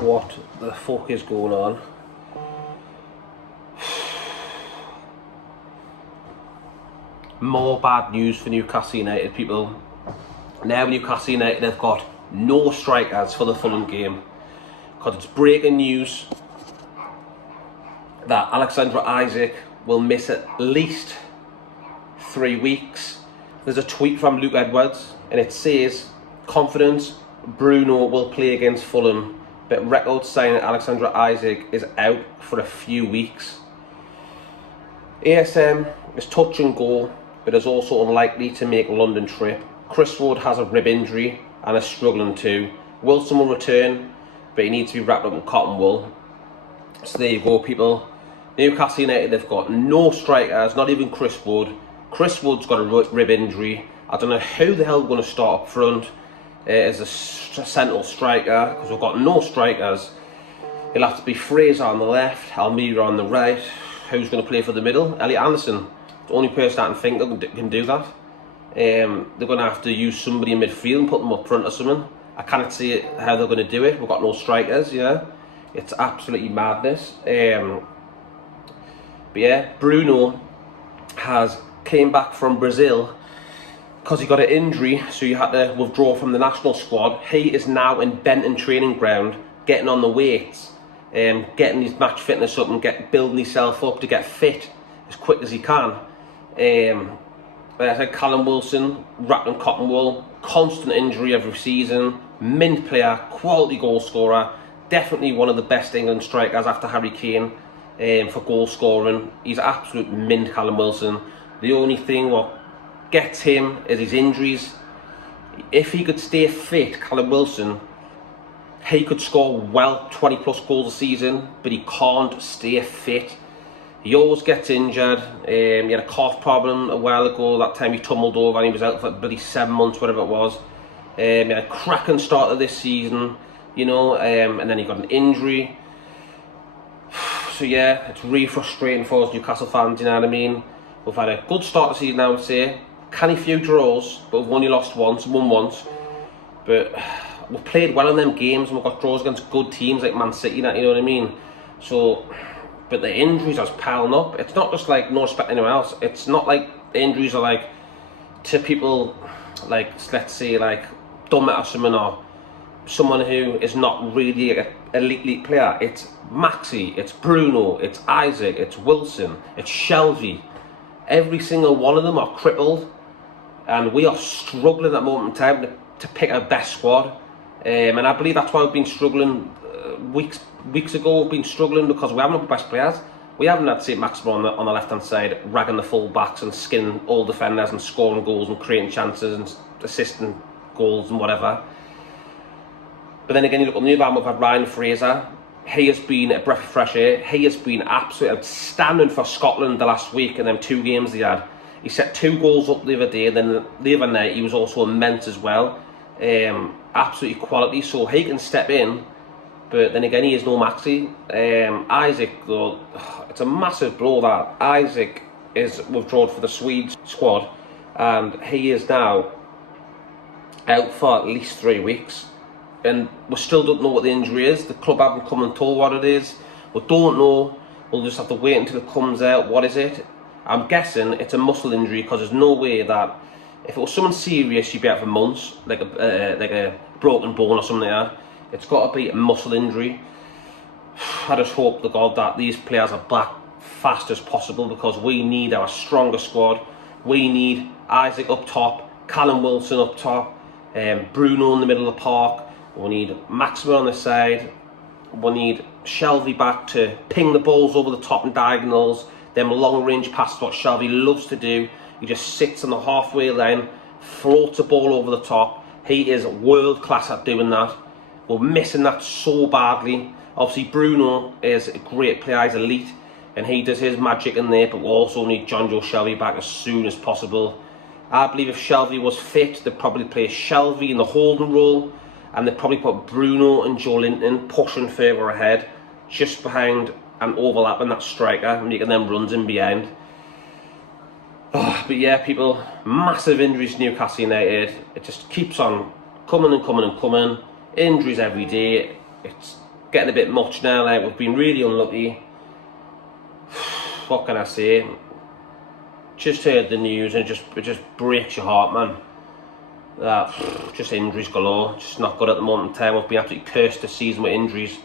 what the fuck is going on. More bad news for Newcastle United, people. Now Newcastle United have got no strikers for the Fulham game, because it's breaking news that ALEXANDER ISAK will miss at least 3 weeks. There's a tweet from Luke Edwards and it says, confidence Bruno will play against Fulham, but record signing ALEXANDER ISAK is out for a few weeks. ASM is touch and go, but is also unlikely to make London trip. Chris Wood has a rib injury and is struggling too. Wilson will return, but he needs to be wrapped up in cotton wool. So there you go, people. Newcastle United, they've got no strikers, not even Chris Wood. Chris Wood's got a rib injury. I don't know who the hell we're going to start up front as a central striker, because we've got no strikers. It'll have to be Fraser on the left, Almeida on the right. Who's going to play for the middle? Elliot Anderson, the only person I can think of can do that. They're going to have to use somebody in midfield and put them up front or something. I can't see how they're going to do it. We've got no strikers, yeah. It's absolutely madness. But yeah, Bruno has came back from Brazil because he got an injury, so he had to withdraw from the national squad. He is now in Benton training ground, getting on the weights, getting his match fitness up and building himself up to get fit as quick as he can. Like I said, Callum Wilson, wrapped in cotton wool, constant injury every season, mint player, quality goal scorer, definitely one of the best England strikers after Harry Kane for goal scoring. He's absolute mint, Callum Wilson. The only thing what gets him is his injuries. If he could stay fit, Callum Wilson, he could score well 20 plus goals a season, but he can't stay fit. He always gets injured. He had a cough problem a while ago. That time he tumbled over and he was out for bloody 7 months, whatever it was. He had a cracking start of this season, you know, and then he got an injury. So yeah, it's really frustrating for us Newcastle fans, you know what I mean? We've had a good start to the season, I would say. Canny few draws, but we've only lost once, won once. But we've played well in them games and we've got draws against good teams like Man City, you know what I mean? So, but the injuries are piling up. It's not just like no respect to anyone else. It's not like the injuries are like to people like, let's say like Dummett or someone, or someone who is not really an elite player. It's Maxi, it's Bruno, it's Isaac, it's Wilson, it's Shelvey. Every single one of them are crippled, and we are struggling at the moment in time to pick our best squad. And I believe that's why we've been struggling weeks ago. We've been struggling because we haven't had the best players. We haven't had St. Maximin on the left hand side ragging the full backs and skinning all defenders and scoring goals and creating chances and assisting goals and whatever. But then again, you look on the other hand, we've had Ryan Fraser. He has been a breath of fresh air. He has been absolutely outstanding for Scotland the last week in them 2 games they had. He set 2 goals up the other day, and then the other night he was also immense as well. Absolutely quality, so he can step in. But then again, he is no Maxi. Isaac, though, it's a massive blow that Isaac is withdrawn for the Swedes squad, and he is now out for at least 3 weeks. And we still don't know what the injury is. The club haven't come and told what it is. We don't know. We'll just have to wait until it comes out. What is it? I'm guessing it's a muscle injury, because there's no way that if it was something serious, you'd be out for months, like a broken bone or something like that. It's got to be a muscle injury. I just hope to God that these players are back fast as possible, because we need our stronger squad. We need Isaac up top, Callum Wilson up top, Bruno in the middle of the park. We need Maximin on the side. We need Shelvey back to ping the balls over the top and diagonals. Them long range passes, what Shelvey loves to do. He just sits on the halfway line, floats a ball over the top. He is world class at doing that. We're missing that so badly. Obviously Bruno is a great player, he's elite, and he does his magic in there, but we also need John Joe Shelvey back as soon as possible. I believe if Shelvey was fit, they'd probably play Shelvey in the holding role, and they'd probably put Bruno and Joe Linton pushing further ahead, just behind and overlapping that striker, making them runs in behind. But yeah, people, massive injuries to Newcastle United. It just keeps on coming and coming and coming. Injuries every day. It's getting a bit much now. Like, we've been really unlucky. What can I say? Just heard the news and it just breaks your heart, man. Just injuries galore. Just not good at the moment in time. We've been absolutely cursed this season with injuries.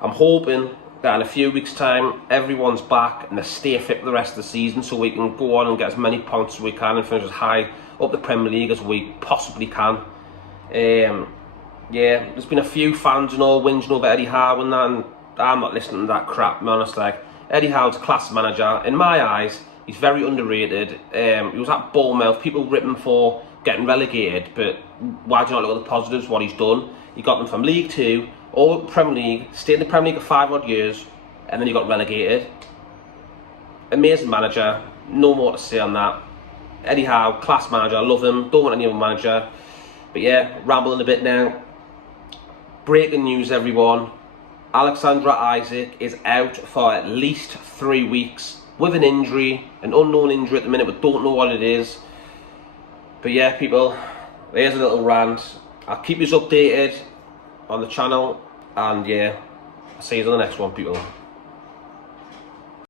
I'm hoping that in a few weeks' time, everyone's back and they stay fit for the rest of the season, so we can go on and get as many points as we can and finish as high up the Premier League as we possibly can. Yeah, there's been a few fans and all whinging over Eddie Howe and that, and I'm not listening to that crap, to be honest. Like, Eddie Howe's a class manager. In my eyes, he's very underrated. He was at Bournemouth. People rip him for getting relegated, but why do you not look at the positives, what he's done? He got them from League 2, all up Premier League, stayed in the Premier League for 5 odd years, and then he got relegated. Amazing manager, no more to say on that. Eddie Howe, class manager, I love him, don't want any other manager. But yeah, rambling a bit now. Breaking news, everyone. ALEXANDER ISAK is out for at least 3 weeks with an injury, an unknown injury at the minute, but don't know what it is. But yeah, people, there's a little rant. I'll keep you updated on the channel, and yeah, I'll see you on the next one, people.